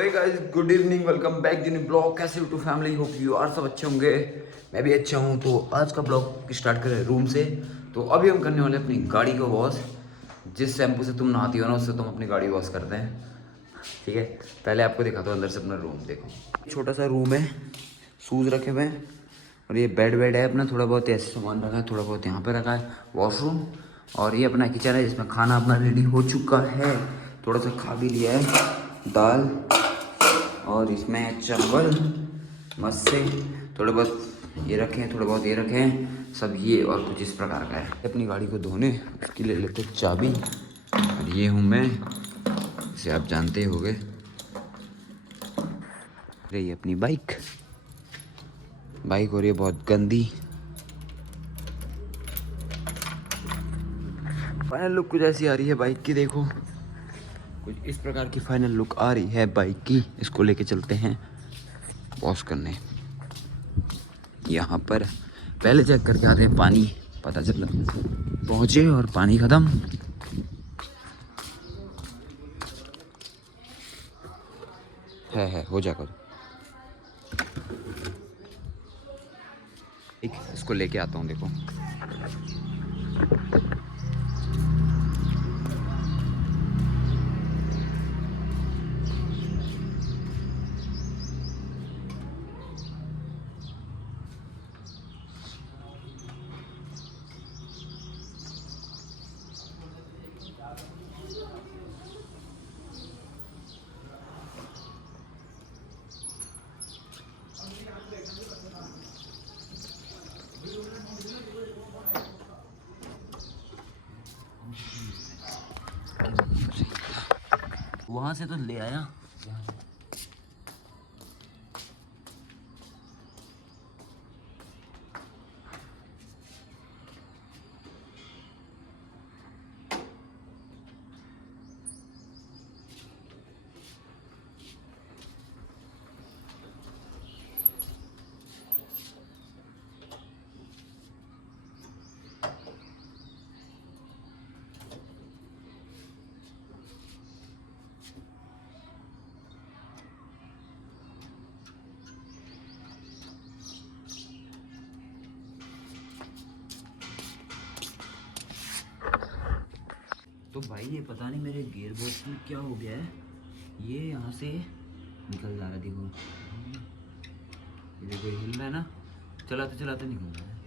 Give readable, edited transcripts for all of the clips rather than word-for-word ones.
हे guys, good evening, welcome back new blog. कैसे हो to family? Hope you are सब अच्छे होंगे। मैं भी अच्छा हूँ। तो आज का ब्लॉग स्टार्ट करें रूम से। तो अभी हम करने वाले अपनी गाड़ी को वॉश। जिस शैम्पू से तुम नहाती हो ना, उससे तुम अपनी गाड़ी वॉश करते हैं। ठीक है, पहले आपको दिखाता हूँ अंदर से अपना रूम। देखो, छोटा सा रूम है, शूज़ रखे हुए हैं और ये बेड वेड है अपना, थोड़ा बहुत ऐसे सामान रखा है, थोड़ा बहुत यहाँ पे रखा है वॉशरूम। और ये अपना किचन है जिसमें खाना अपना रेडी हो चुका है। थोड़ा सा खा भी लिया है, दाल और इसमें चावल मस्त से। थोड़े बहुत ये रखे हैं, थोड़े बहुत ये रखे हैं, सब ये और कुछ इस प्रकार का है। अपनी गाड़ी को धोने उसकी ले लेते चाबी। और ये हूँ मैं, इसे आप जानते ही होंगे। अरे ये अपनी बाइक हो रही है बहुत गंदी। फाइनल लुक कुछ ऐसी आ रही है बाइक की। देखो, कुछ इस प्रकार की फाइनल लुक आ रही है बाइक की। इसको लेके चलते हैं वॉश करने। यहाँ पर पहले चेक करके आते हैं पानी। पता चला पहुँचे और पानी ख़त्म। है हो जाएगा। एक इसको लेके आता हूँ। देखो, वहाँ से तो ले आया। तो भाई ये पता नहीं मेरे गियर बॉक्स में क्या हो गया है, ये यहाँ से निकल जा रहा है। देखो, ये देखो, ये हिल रहा है ना, चलाते चलाते निकल रहा है।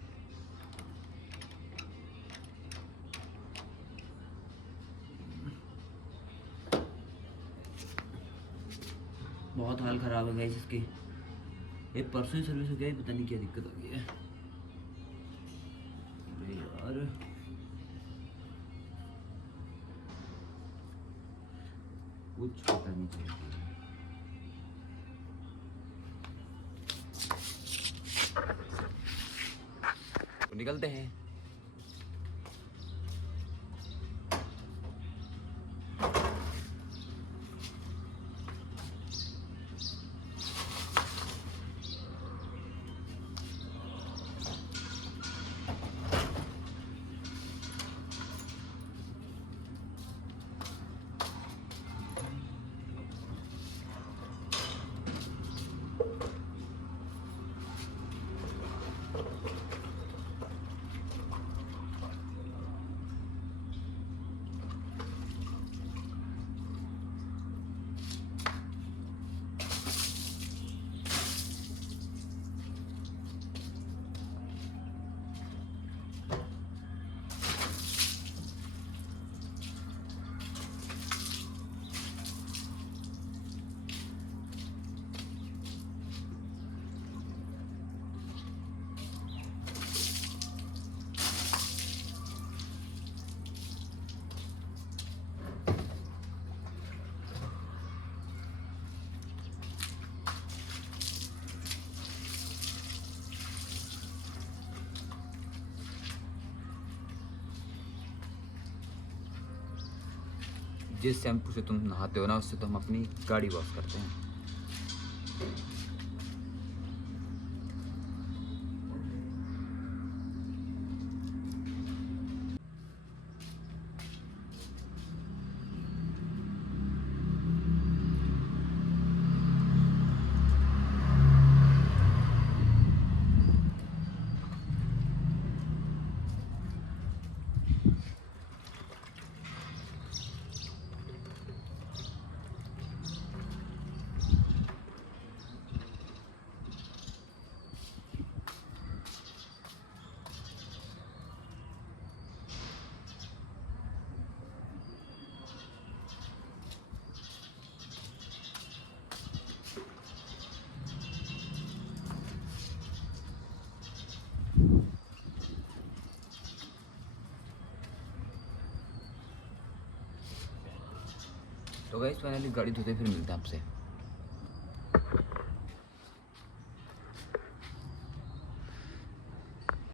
बहुत हाल ख़राब है गाइस इसकी। ये परसों ही सर्विस हो गया है, पता नहीं क्या दिक्कत हो गई है। अरे यार, कुछ पता नहीं चलता। तो निकलते हैं। जिस शैम्पू से तुम नहाते हो ना, उससे तो हम अपनी गाड़ी वॉश करते हैं। तो गाइस फाइनली गाड़ी धोते फिर मिलते हैं आपसे।